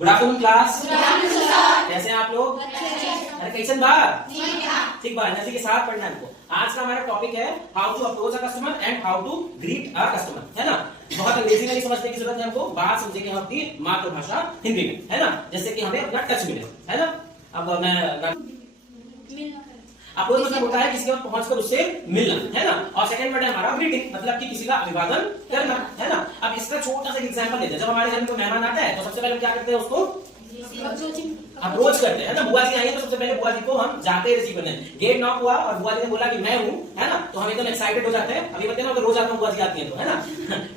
Good afternoon class. कैसे हैं आप लोग? अरे कैसन बा? ठीक बा, एनर्जी के साथ पढ़ना है हमको। आज का हमारा टॉपिक है how to approach a customer and how to greet a customer, है ना। बहुत अंग्रेजी में नहीं समझने की जरूरत है हमको, बात समझेंगे हम अपनी मातृभाषा हिंदी में, है ना, जैसे कि हमें अपना टच मिले, है ना। अब मैं अप्रोच मतलब होता है किसी के पास पहुंचकर उससे मिलना, है ना। और सेकंड वर्ड है हमारा ग्रीटिंग, मतलब कि किसी का अभिवादन करना, है ना। अब इसका छोटा सा एग्जांपल लेते हैं। जब हमारे घर में कोई मेहमान आता है तो सबसे पहले क्या करते हैं, उसको अप्रोच करते हैं ना। बुआ जी आई है तो सबसे पहले बुआ जी को हम जाते रिसीव करते हैं। गेट नॉक हुआ और बुआ जी ने बोला कि मैं हूं, है ना, तो हम एकदम एक्साइटेड हो जाते हैं। अभी बताते हैं ना, रोज आता हूं बुआ जी आती है तो, है ना।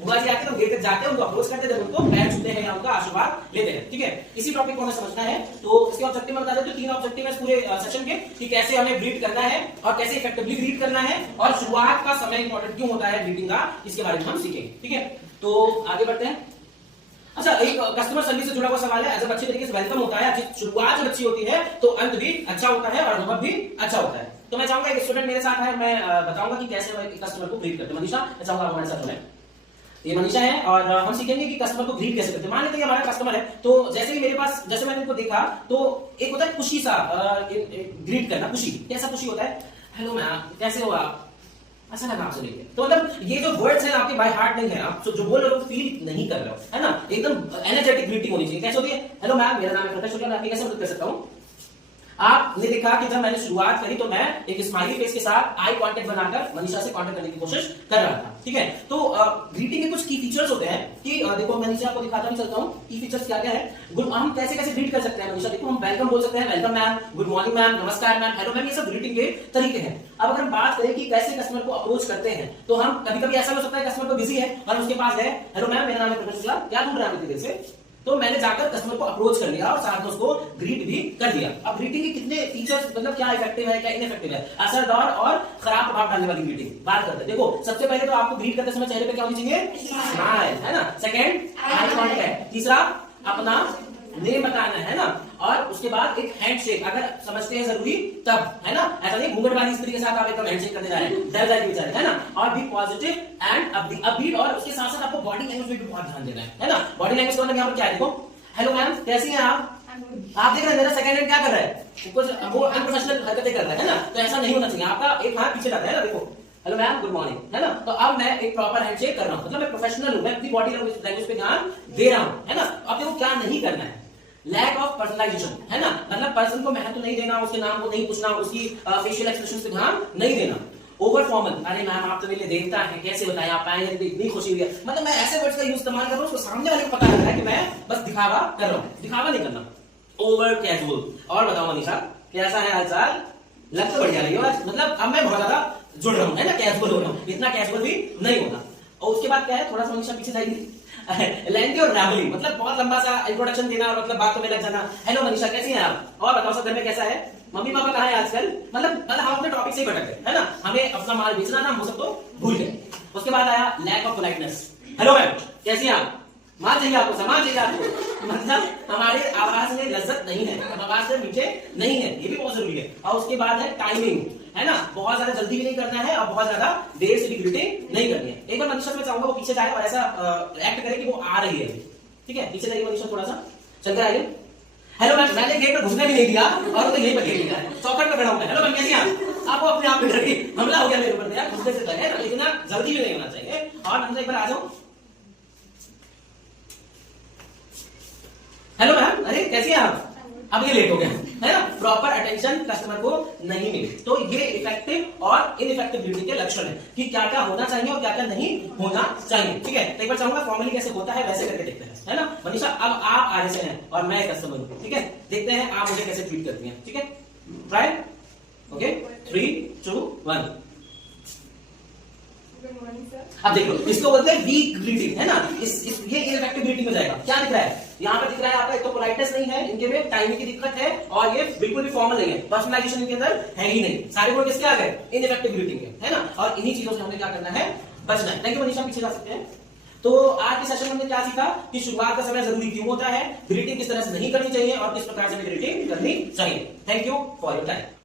बुआ जी आती है तो गेट तक जाते हैं, उनको अप्रोच करते हैं, उनको पैर छूते हैं या उनका आशीर्वाद लेते हैं, ठीक है। इसी टॉपिक को हमें समझना है तो इसके ऑब्जेक्टिव में बता देते हैं। तीन ऑब्जेक्टिव है पूरे सेशन के, कि कैसे हमें ग्रीट करना है और कैसे इफेक्टिवली ग्रीट करना है और शुरुआत का समय इंपॉर्टेंट क्यों होता है ग्रीटिंग का, इसके बारे में हम सीखेंगे, ठीक है। तो आगे बढ़ते हैं। अच्छा, एक कस्टमर सर्विस से जुड़ा हुआ सवाल है। जब अच्छी तरीके से वेलकम होता है, शुरुआत जब अच्छी होती है तो अंत भी अच्छा होता है और अनुभव भी अच्छा होता है। तो मैं चाहूंगा एक स्टूडेंट मेरे साथ है, मैं बताऊंगा कि कैसे कस्टमर को ग्रीट करते हैं। मनीषा, मैं चाहूंगा हमारे साथ जुड़े। ये मनीषा है और हम सीखेंगे कि कस्टमर को ग्रीट कैसे करते हैं। मान लेते हैं हमारा कस्टमर है, तो जैसे ही मेरे पास, जैसे मैंने इनको देखा तो एक होता है खुशी सा ग्रीट करना। खुशी, कैसा खुशी होता है? हेलो मैम, कैसे हो आप, अच्छा लगा आपसे मिलके। तो मतलब ये जो वर्ड्स हैं आपके बाय हार्ट नहीं है, आप जो बोल रहे हो फील नहीं कर रहे हो, है ना। एकदम एनर्जेटिक ग्रीटिंग होनी चाहिए। कैसे होती है? हेलो मैम, मेरा नाम है प्रकाश शुक्ला, मैं आपकी कैसे मदद कर सकता हूँ? आपने देखा कि जब मैंने शुरुआत करी तो मैं एक स्माइली फेस के साथ आई कांटेक्ट बनाकर मनीषा से कांटेक्ट करने की कोशिश कर रहा था, ठीक है। तो ग्रीटिंग के कुछ की फीचर्स होते हैं कि देखो मैं नीचे आपको दिखाता भी चलता हूँ की फीचर्स क्या क्या है। गुड, हम कैसे कैसे ग्रीट कर सकते हैं मनीषा। देखो हम वेलकम बोल सकते हैं, welcome ma'am, good morning ma'am, नमस्कार मैम, हेलो मैम, ये सब ग्रीटिंग के तरीके हैं। अब अगर हम बात करें कि कैसे कस्टमर को अप्रोच करते हैं, तो हम कभी कभी ऐसा हो सकता है कस्टमर को बिजी है और उसके पास है, हेलो मैम, मेरा नाम है प्रकाश शुक्ला, क्या ढूंढ रहा है इतनी देर से। तो मैंने जाकर कस्टमर को अप्रोच कर लिया और साथ में उसको ग्रीट भी कर दिया। अब ग्रीटिंग के कितने फीचर्स, मतलब क्या इफेक्टिव है क्या इनइफेक्टिव है, असरदार और खराब प्रभाव डालने वाली ग्रीटिंग बात करते हैं। देखो सबसे पहले तो आपको ग्रीट करते समय चेहरे पे क्या होनी चाहिए? स्माइल, है ना। Second, eye contact. तीसरा, अपना नेम बताना, है ना। और उसके बाद एक हैंडशेक, अगर समझते हैं जरूरी तब, है ना। ऐसा नहीं घूंघट वाली स्त्री के साथ आप एकदम हैंडशेक करने जा रहे हैं, डर जाएगी बेचारे, है ना। और भी पॉजिटिव एंड अपबीट, और उसके साथ साथ आपको बॉडी लैंग्वेज पे भी बहुत ध्यान देना है ना। बॉडी लैंग्वेज का मतलब यहाँ पर क्या है, देखो हेलो मैम कैसी हैं आप देख रहे हैं मेरा सेकंड हैंड क्या कर रहा है, वो अनप्रोफेशनल हरकतें कर रहा है ना। तो ऐसा नहीं होना चाहिए, आपका एक हाथ पीछे जाता है ना। देखो हेलो मैम, गुड मॉर्निंग, है ना। तो अब मैं एक प्रॉपर हैंडशेक कर रहा हूं, मतलब मैं प्रोफेशनल हूं, मैं अपनी बॉडी लैंग्वेज पे ध्यान दे रहा हूं, है ना। अब देखो क्या नहीं करना है, लैक ऑफ पर्सनलाइजेशन, है ना। मतलब पर्सन को महत्व नहीं देना, उसके नाम को नहीं पूछना, उसकी फेशियल एक्सप्रेशन पे ध्यान नहीं देना। ओवर फॉर्मल, अरे मैम आप तो मेरे देवता हैं, कैसे बताएं आप आए हैं, इतनी खुशी हुई है, मतलब मैं ऐसे वर्ड्स का यूज इस्तेमाल कर रहा हूं उसको सामने वाले को पता लग रहा है कि मैं बस दिखावा कर रहा हूं। दिखावा नहीं करना, ओवर कैजुअल। और बताओ मनीषा, कैसा है हालचाल? लग तो बढ़िया रही हो आज, मतलब अब मैं बहुत ज्यादा जुड़ रहा हूं, है ना, कैजुअल हो रहा हूं। इतना कैजुअल भी नहीं होना। और उसके बाद क्या है, थोड़ा सा मनीषा पीछे जाएगी, लेंथी और रैवली, मतलब बहुत लंबा सा इंट्रोडक्शन देना और मतलब बातों में लग जाना। हेलो मनीषा कैसी हैं आप, और बताओ सब घर में कैसा है, मम्मी पापा कहाँ है आजकल, मतलब हम अपने टॉपिक से ही भटक गए, है ना। हमें अपना माल बेचना था, हम वो सब तो भूल गए। उसके बाद आया lack of politeness. Hello ma'am कैसी हैं आप, माल चाहिए आपको, सामान चाहिए आपको, मतलब हमारे आवाज में लज्जत नहीं है, हम आवाज से मीठे नहीं है, ये भी बहुत जरूरी है। और उसके बाद है टाइमिंग, है ना। बहुत ज्यादा जल्दी भी नहीं करना है और बहुत ज्यादा देर से भी ग्रीटिंग नहीं करनी है। एक बार मनीषा मैं चाहूंगा वो पीछे जाए और ऐसा एक्ट करे कि वो आ रही है, ठीक है। पीछे जाइए मनीषा, थोड़ा सा चल कर आइए। हेलो मैम, मैंने गेट पर घुसने भी नहीं दिया और तो यही पर खेल दिया, चौकट पर खड़ा हूं। हेलो मैम कैसी हैं आपको अपने आप में डर गई, हमला हो गया मेरे ऊपर, मेरा घुसने से है ना, लेकिन जल्दी भी नहीं होना चाहिए। और हम एक बार आ जाओ, हेलो मैम, अरे कैसी हैं आप, अब ये लेट हो गया, है ना। प्रॉपर अटेंशन कस्टमर को नहीं मिली। तो ये इफेक्टिव और इनइफेक्टिव ग्रीटिंग के लक्षण है कि क्या क्या होना चाहिए और क्या क्या नहीं होना चाहिए, ठीक है। तो एक बार चाहूंगा फॉर्मली कैसे होता है वैसे करके देखते हैं, है ना। मनीषा अब आप आगे से हैं और मैं कस्टमर हूं, ठीक है। देखते हैं आप मुझे कैसे ट्रीट करती हैं, ठीक है। Try, okay, 3, 2, 1। अब देखो इसको बोलते हैं वीक ग्रीटिंग, है ना। ये इनइफेक्टिव ग्रीटिंग हो जाएगा। क्या दिख रहा है यहाँ पे, दिख रहा है आपका एक तो पोलाइटनेस नहीं है, इनके में टाइमिंग की दिक्कत है और ये बिल्कुल भी फॉर्मल नहीं है, पर्सनलाइजेशन इनके अंदर है ही नहीं। सारे गुण किसके आ गए? इनइफेक्टिव ग्रीटिंग के, है ना। और इन्हीं चीजों से हमें क्या करना है, बचना है। थैंक यू मनीषा, पीछे जा सकते हैं। तो आज के सेशन में हमने क्या सीखा कि शुरुआत का समय जरूरी क्यों होता है, ग्रीटिंग किस तरह से नहीं करनी चाहिए और किस प्रकार से ग्रीटिंग करनी चाहिए। Thank you for your time.